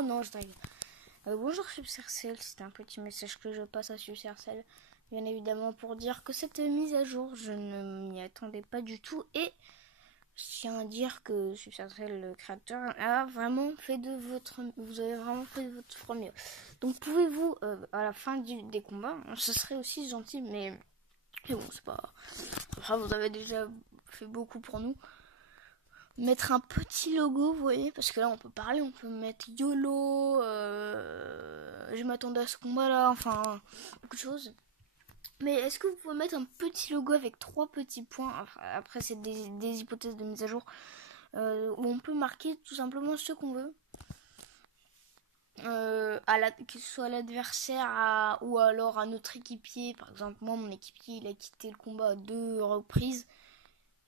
Oh non, je t'arrive. Bonjour Supercell, c'est un petit message que je passe à Supercell, bien évidemment pour dire que cette mise à jour, je ne m'y attendais pas du tout et je tiens à dire que Supercell, le créateur, a vraiment fait vous avez vraiment fait de votre mieux. Donc pouvez-vous, à la fin des combats, ce serait aussi gentil, mais bon, c'est pas... Enfin, vous avez déjà fait beaucoup pour nous. Mettre un petit logo, vous voyez, parce que là on peut parler, on peut mettre YOLO, je m'attendais à ce combat là, enfin beaucoup de choses. Mais est-ce que vous pouvez mettre un petit logo avec 3 petits points, enfin, après c'est des hypothèses de mise à jour, où on peut marquer tout simplement ce qu'on veut, que ce soit l'adversaire ou alors à notre équipier. Par exemple moi mon équipier il a quitté le combat à 2 reprises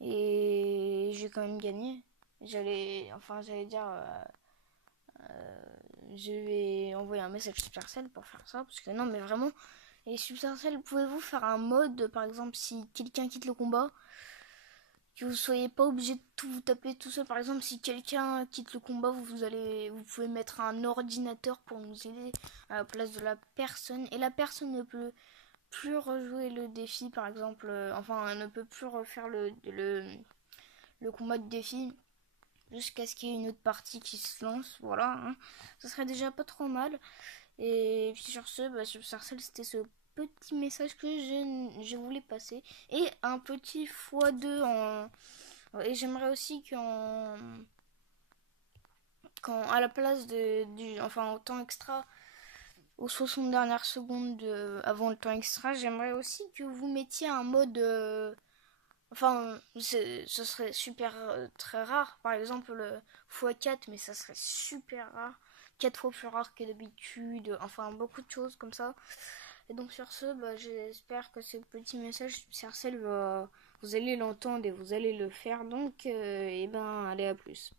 et j'ai quand même gagné. J'allais dire, je vais envoyer un message Supercell pour faire ça, parce que non mais vraiment, et Supercell, pouvez-vous faire un mode, par exemple si quelqu'un quitte le combat, que vous soyez pas obligé de tout vous taper tout seul. Par exemple si quelqu'un quitte le combat, vous pouvez mettre un ordinateur pour nous aider à la place de la personne, et la personne ne peut plus rejouer le défi, par exemple, elle ne peut plus refaire le combat de défi jusqu'à ce qu'il y ait une autre partie qui se lance, voilà, hein. Ça serait déjà pas trop mal. Et puis sur ce, sur Sarcelle, c'était ce petit message que je voulais passer. Et un petit x2 en... Et j'aimerais aussi à la place au temps extra, aux 60 dernières secondes avant le temps extra, j'aimerais aussi que vous mettiez un mode... ce serait super très rare. Par exemple, le x4, mais ça serait super rare. 4 fois plus rare que d'habitude. Enfin, beaucoup de choses comme ça. Et donc, sur ce, j'espère que ce petit message Supercell, vous allez l'entendre et vous allez le faire. Donc, allez, à plus.